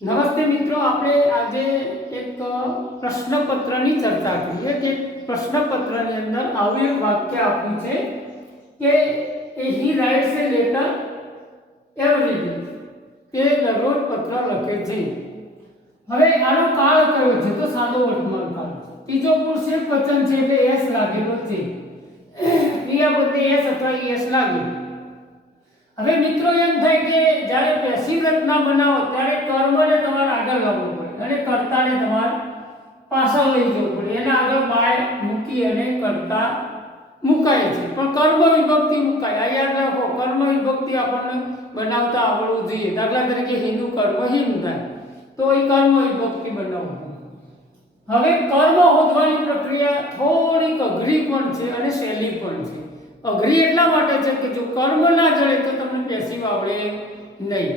નમસ્તે મિત્રો, આપણે આજે એક પ્રશ્નપત્રની ચર્ચા કરીએ કે પ્રશ્નપત્રની અંદર આવું એક વાક્ય આપ્યું છે કે હી રાઇટ્સ એ લેટર એવરી ડે, તે દરરોજ પત્ર લખે છે. હવે આનો કાળ કયો છે? તો સાદો વર્તમાન કાળ છે. ત્રીજો પુરુષ એક વચન છે એટલે એસ લાગેલો છે. ક્રિયાપદને એસ અથવા એસ લાગે. હવે મિત્રો એમ થાય કે જ્યારે પેસિવ રચના બનાવો ત્યારે કર્મને તમારે આગળ લાવવું પડે અને કર્તાને તમારે પાછળ લઈ જવું પડે. એના આગળ બાય મૂકી અને કર્તા મુકાય છે, પણ કર્મ વિભક્તિ મુકાય. આ યાદ રાખો, કર્મ વિભક્તિ આપણને બનાવતા આવડવું જોઈએ. દાખલા તરીકે હિન્દુ કર્મહીન થાય તો એ કર્મ વિભક્તિ બનાવવું. હવે કર્મ હોદવાની પ્રક્રિયા થોડીક અઘરી પણ છે અને સહેલી પણ છે. અઘરી એટલા માટે છે કે જો કર્મ ના જડે તો તમને પેસિવ આવડે નહીં.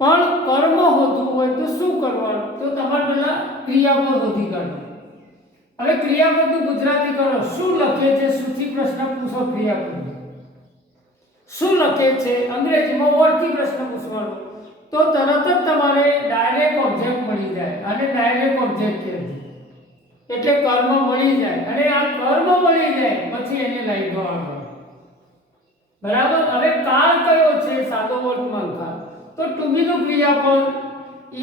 પણ કર્મ હોતું હોય તો શું કરવાનું? તો તમારે પહેલા ક્રિયાપદ હોતી કાઢો. હવે ક્રિયાપદનું ગુજરાતી કરો. શું લખે છે? સૂચિ પ્રશ્ન પૂછો. ક્રિયાપદ શું લખે છે? અંગ્રેજીમાં વોટથી પ્રશ્ન પૂછવાનો તો તરત જ તમારે ડાયરેક્ટ ઓબ્જેક્ટ મળી જાય. અને ડાયરેક્ટ ઓબ્જેક્ટ કહે એટલે કર્મ મળી જાય. અને આ કર્મ મળી જાય પછી એને લઈ દો આગળ. બરાબર. હવે કાળ કયો છે? સાદો વર્તમાન કાળ. તો ટુ બી નું ક્રિયાપદ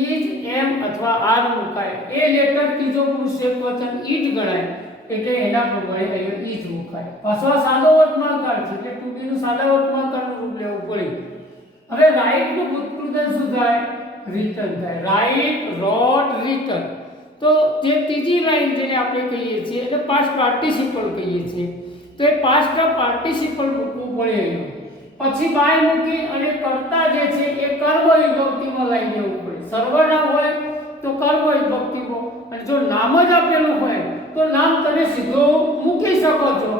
ઇઝ, એમ અથવા આર મુકાય. એ લેટર ત્રીજો પુરુષ એકવચન ઈટ ગણાય એટલે એના પ્રમાણે અહીં ઈજ મુકાય. પાછો સાદો વર્તમાન કાળ છે એટલે ટુ બી નું સાદા વર્તમાન કાળનું રૂપ લેવું પડે. હવે રાઇટ નું ભૂતકૃત શું થાય? રિટન થાય. રાઇટ, રોટ, રિટન. તો જે ત્રીજી લાઈન જેને આપણે કહીએ છીએ એટલે પાસ્ટ પાર્ટિસિપલ કહીએ છીએ. તો એ પાસ્ટ પાર્ટિસિપલ મૂકવું પડે. પછી બાય મૂકી અને કર્તા જે છે એ કર્મ વિભક્તિમાં લઈ જવું પડે. સર્વનામ હોય તો કર્મ વિભક્તિમાં, અને જો નામ જ આપેલું હોય તો નામ તમે સીધો મૂકી શકો છો.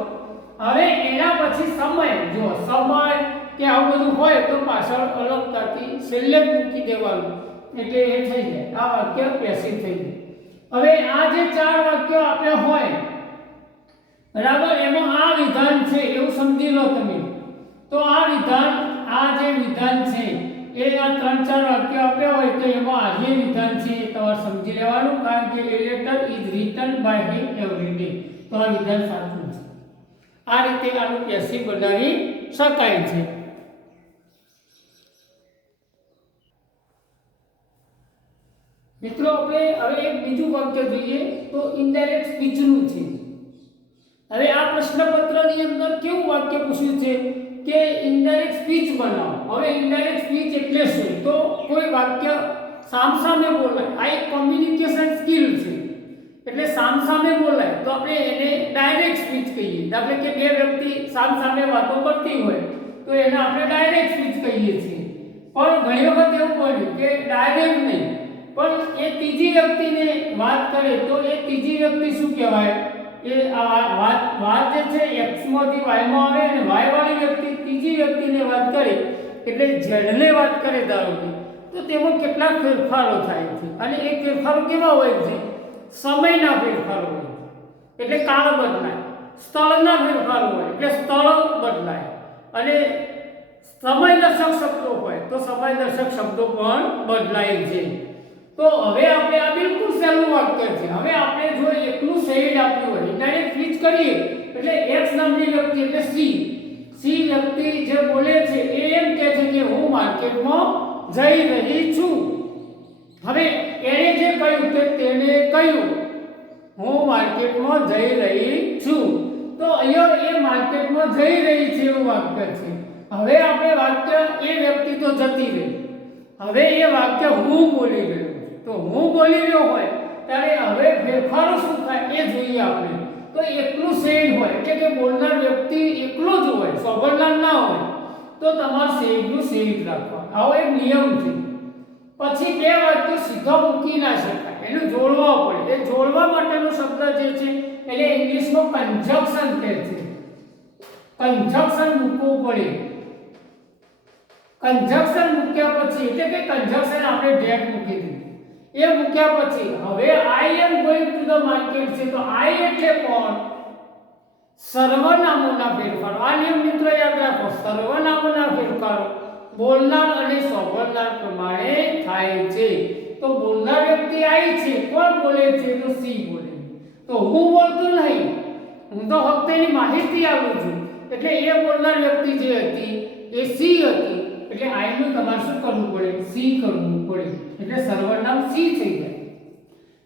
હવે એના પછી સમય, જો સમય કે આવું બધું હોય તો પાછળ અલગતાથી છેલ્લે મૂકી દેવાનું એટલે એ થઈ જાય. આ વાક્ય પેસિવ થઈ જાય. હવે આ જે ચાર વાક્યો આપ્યા હોય બરાબર, એમાં આ વિધાન છે એવું સમજી લો તમે. તો આ વિધાન, આ જે વિધાન છે એ આ ત્રણ ચાર વાક્યો આપ્યા હોય તો એમાં આ જે વિધાન છે એ તમારે સમજી લેવાનું, કારણ કે એ letter is written by him every day. તો આ વિધાન સાચું છે. આ રીતે આનું પેસિવ બનાવી શકાય છે. મિત્રો આપણે હવે એક બીજું વાક્ય જોઈએ તો ઇનડાયરેક્ટ સ્પીચનું છે. હવે આ પ્રશ્નપત્રની અંદર કેવું વાક્ય પૂછ્યું છે કે ઇનડાયરેક્ટ સ્પીચ બનાવો. હવે ઇનડાયરેક્ટ સ્પીચ એટલે શું? તો કોઈ વાક્ય સામસામે બોલાય. આ એક કોમ્યુનિકેશન સ્કિલ છે. એટલે સામસામે બોલાય તો આપણે એને ડાયરેક્ટ સ્પીચ કહીએ. દાખલા કે બે વ્યક્તિ સામસામે વાતો કરતી હોય તો એને આપણે ડાયરેક્ટ સ્પીચ કહીએ છીએ. પણ ઘણી વખત એવું બન્યું કે ડાયરેક્ટ નહીં, પણ એ ત્રીજી વ્યક્તિને વાત કરે તો એ ત્રીજી વ્યક્તિ શું કહેવાય? એ આ વાત જે છે x માંથી y માં આવે અને y વાળી વ્યક્તિ ત્રીજી વ્યક્તિને વાત કરે એટલે જેડલે વાત કરે ધારો કે, તો તેમાં કેટલાક ફેરફારો થાય છે. અને એ ફેરફારો કેવા હોય છે? સમયના ફેરફારો હોય એટલે કાળ બદલાય. સ્થળના ફેરફારો હોય એટલે સ્થળ બદલાય. અને સમયદર્શક શબ્દો હોય તો સમયદર્શક શબ્દો પણ બદલાય છે. તો હવે આપણે આ બિલકુલ સહેલું વાક્ય છે. હવે આપણે જો એકલું શેડ આપ્યું હોય, ઇનડાયરેક્ટ સ્પીચ કરીએ એટલે x નામની વ્યક્તિ એટલે સી વ્યક્તિ જે બોલે છે એ એમ કહે છે કે હું માર્કેટમાં જઈ રહી છું. હવે એણે જે કહ્યું કે તેણે કહ્યું હું માર્કેટમાં જઈ રહી છું. તો અહીંયા એ માર્કેટમાં જઈ રહી છે એવું વાક્ય છે. હવે આપણે વાક્ય એ વ્યક્તિ તો જતી રહી, હવે એ વાક્ય હું બોલી રહ્યો. તો હું બોલી રહ્યો હોય ત્યારે હવે ફેરફારો શું થાય એ જોઈએ આપણે. તો એકલું શેડ હોય એટલે કે બોલનાર વ્યક્તિ એકલો જ હોય, સાંભળનાર ના હોય, તો તમારે શેડનું શેડ રાખવાનું. આવો એક નિયમ છે. પછી બે વાક્યો સીધા મૂકી ના શકાય, એને જોડવા પડે. એ જોડવા માટેનો શબ્દ જે છે એટલે ઇંગ્લિશમાં કન્જક્શન કહે છે. કન્જક્શન મૂકવું પડે. કન્જક્શન મૂક્યા પછી એટલે કે કન્જક્શન આપણે ડેટ મૂકી દીધી. એ મૂક્યા પછી હવે I am going to the market છે તો આઈ એટલે કોણ? સર્વનામોના ફેરફારો. આ નિયમ મિત્રો યાદ રાખો. સર્વનામોના ફેરફારો બોલનાર અને સાંભળનાર પ્રમાણે થાય છે. તો બોલનાર વ્યક્તિ આઈ છે. કોણ બોલે છે? તો સી બોલે. તો હું બોલતો નહીં, હું તો ફક્ત એની માહિતી આપું છું. એટલે એ બોલનાર વ્યક્તિ જે હતી એ સી હતી. એટલે આઈ નું તમારે શું કરવું પડે? સી કરવું પડે. એટલે સર્વનામ સી થઈ જાય.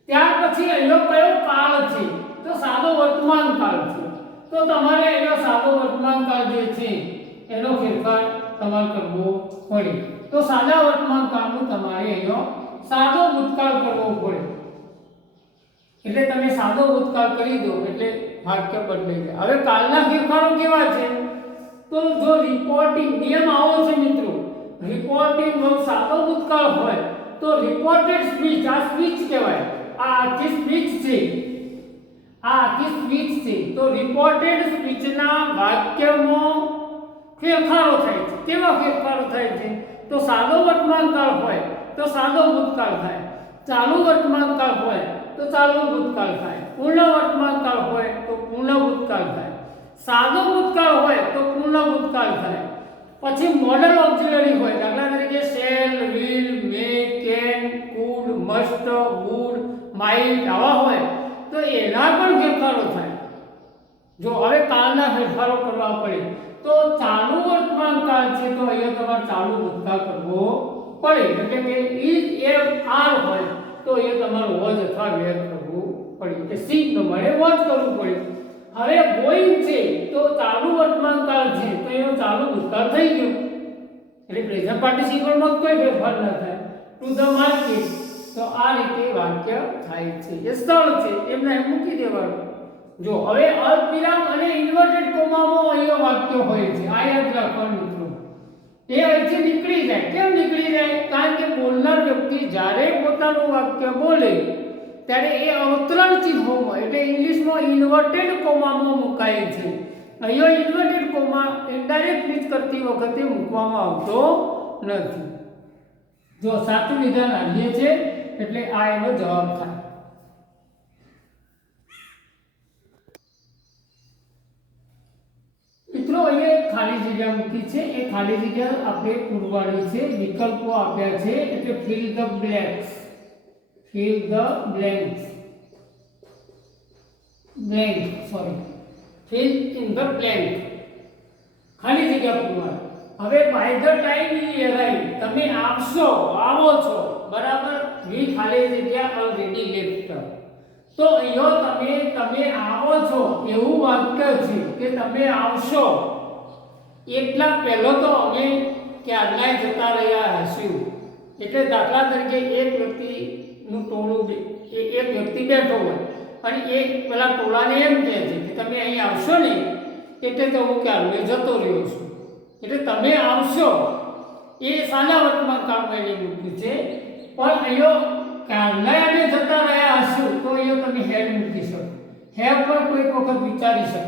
ત્યાર પછી એનો કયો કાળ છે? તો સાદો વર્તમાન કાળ છે. તો તમારે એનો સાદો વર્તમાન કાળ જે છે એનો ફેરફાર તમારે કરવો પડે. તો સાદા વર્તમાન કાળનું તમારે એનો સાદો ભૂતકાળ કરવો પડે. એટલે તમે સાદો ભૂતકાળ કરી દો એટલે વાક્ય બદલાઈ જાય. હવે કાળના ફેરફારો કેવા છે? તો જો રિપોર્ટિંગ નિયમ આવો છે મિત્રો, રિપોર્ટિંગ નો સાદો ભૂતકાળ હોય તો રિપોર્ટેડ સ્પીચ, આ સ્પીચ કહેવાય. આ આખી સ્પીચ છે, આ આખી સ્પીચ છે. તો રિપોર્ટેડ સ્પીચના વાક્યમાં ફેરફારો થાય છે. કેવા ફેરફારો થાય છે? તો સાદો વર્તમાન કાળ હોય તો સાદો ભૂતકાળ થાય, ચાલુ વર્તમાન કાળ હોય તો ચાલુ ભૂતકાળ થાય, પૂર્ણ વર્તમાન કાળ હોય તો પૂર્ણ ભૂતકાળ થાય, સાદો ભૂતકાળ હોય તો પૂર્ણ ભૂતકાળ થાય. પછી મોડલ ઓક્સિલરી હોય, દાખલા તરીકે shall, will, may, can, could, must, would, might આવા હોય તો એના પણ ફેરફારો થાય. જો હવે કાળના ફેરફારો કરવા પડે તો ચાલુ વર્તમાન કાળ છે તો અહીંયા તમારે ચાલુ ભૂતકાળ કરવો પડે. એટલે કે ઇઝ, એમ, આર હોય તો અહીંયા તમારે વોઝ અથવા વેર કરવું પડે. એટલે સી પ્રમાણે વોઝ કરવું પડે. હવે ગોઈંગ છે તો ચાલુ વર્તમાન કાળ છે તો એનો ચાલુ ભૂતકાળ થઈ ગયો. એટલે પ્રેઝન્ટ પાર્ટિસિપલમાં કોઈ ફેરફાર ન થાય. ટુ ધ માર્કેટ તો આ રીતે વાક્ય થાય છે. એ સ્થળ છે એમને મૂકી દેવાનું. જો હવે અલ્પવિરામ અને ઇન્વર્ટેડ કોમામાં અહીંયા વાક્ય હોય છે. આ યાદ રાખવાનું મિત્રો. એ અહીંથી નીકળી જાય. કેમ નીકળી જાય? કારણ કે બોલનાર વ્યક્તિ જ્યારે પોતાનું વાક્ય બોલે ત્યારે એ અવતરણ ચિહ્નોમાં, એટલે ઇંગ્લિશમાં ઇન્વર્ટેડ કોમામાં મુકાય છે. અહીંયા ઇન્વર્ટેડ કોમા ઇનડાયરેક્ટ સ્પીચ કરતી વખતે મૂકવામાં આવતો નથી. જો સાચું વિધાન આવીએ છે એટલે આ એનો જવાબ થાય. મિત્રો અહીંયા એક ખાલી જગ્યા મૂકી છે. એ ખાલી જગ્યા આપણે પૂરવાની છે. વિકલ્પો આપ્યા છે એટલે fill the blanks, fill the blanks, fill in the blank, ખાલી જગ્યા પૂરવા. હવે by the time you arrive, તમે આવશો, આવો છો, બરાબર. વી ખાલી જગ્યા ઓલરેડી લેફ્ટ. તો અહીંયા તમે આવો છો એવું વાક્ય છે કે તમે આવશો એટલા પહેલો તો અમે ક્યારનાય જતા રહ્યા હશું. એટલે દાખલા તરીકે એક વ્યક્તિ નું ટોળું, એક વ્યક્તિ બેઠો હોય અને એ પેલા ટોળાને એમ કહે છે કે તમે અહીં આવશો ને એટલે તો હું ક્યારે જતો રહ્યો છું. એટલે તમે આવશો એ સાદા વર્તમાન કાળમાં એને મૂક્યું છે. પણ અહીંયા ક્યારના અમે જતા રહ્યા હશું તો અહીંયા તમે હેડ મૂકી શકો. હેવ પર કોઈક વખત વિચારી શકો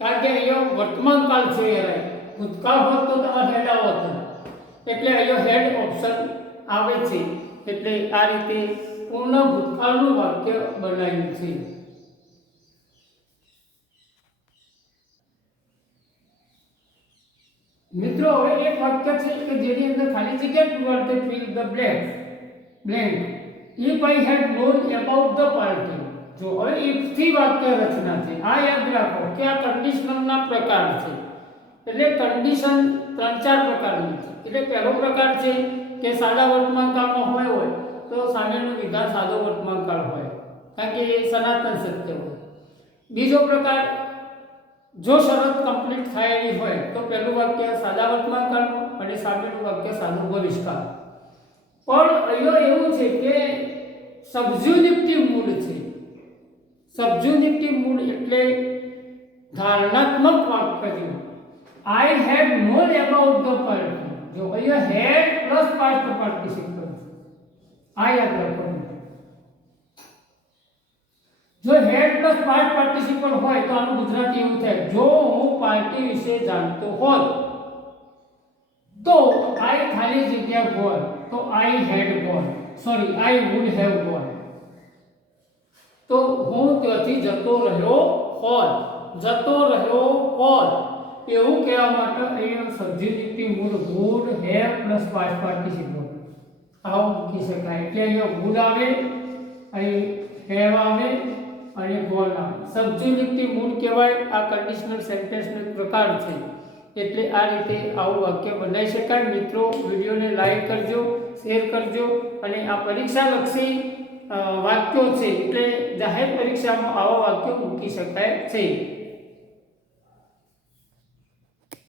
કારણ કે અહીંયા વર્તમાન કાળ છે. યાર ભૂતકાળ હોત તો તમારે હેડ આવત. એટલે અહીંયા હેડ ઓપ્શન આવે છે. એટલે આ રીતે પૂર્ણ ભૂતકાળનું વાક્ય બનાવ્યું છે. મિત્રો હવે એક વાક્ય છે કે જેની અંદર ખાલી જગ્યા પૂરવા fill the blank. If I had known about the party. જો હવે if થી વાક્ય રચના છે. આ યાદ રાખો કે આ કન્ડિશનલના પ્રકાર છે. એટલે કન્ડિશન 3-4 પ્રકારની છે. એટલે પહેલો પ્રકાર છે કે સાદા વર્તમાન કાળમાં હોય તો સામેનું વિધાન સાદો વર્તમાન કાળ હોય કારણ કે એ સનાતન સત્ય હોય. બીજો પ્રકાર જો શરત કમ્પ્લીટ થયેલી હોય તો પહેલું વાક્ય સાદા વર્તમાન કાળનું અને સામેનું વાક્ય સાદું ભવિષ્યકાળ. પણ અહીંયા એવું છે કે સબ્જ્યુનિક્ટિવ મૂડ છે. સબ્જ્યુનિક્ટિવ મૂડ એટલે ધારણાત્મક વાક્ય છે. આઈ હેડ નોન અબાઉટ ધ પાર્ટી. જો અહીંયા હેડ પ્લસ પાસ્ટ પાર્ટિસિપલ છે. આ યાદ રાખવાનું. જો હેડ પ્લસ પાસ્ટ પાર્ટિસિપલ હોય તો આનું ગુજરાતી એવું થાય જો હું પાર્ટી વિશે જાણતો હોત તો આઈ ખાલી જગ્યા ગોન તો I had gone, sorry I would have gone. તો હું ત્યાંથી જતો રહ્યો હોત એવું કહેવા માટે અહીંયા સબ્જેક્ટિવ મૂળ would have plus past participle. આવું મૂકી શકાય. એટલે અહીંયા ભૂલ આવે, અહીં હેવ આવે અને ગોન આવે. સબજુનિટની મૂળ કહેવાય. આ કન્ડિશનલ સેન્ટેન્સનો એક પ્રકાર છે. એટલે આ રીતે આવું વાક્ય બનાવી શકાય. મિત્રો, વિડીયોને લાઈક કરજો, શેર કરજો અને આ પરીક્ષાલક્ષી વાક્યો છે એટલે જાહેર પરીક્ષામાં આવા વાક્યો મૂકી શકાય છે.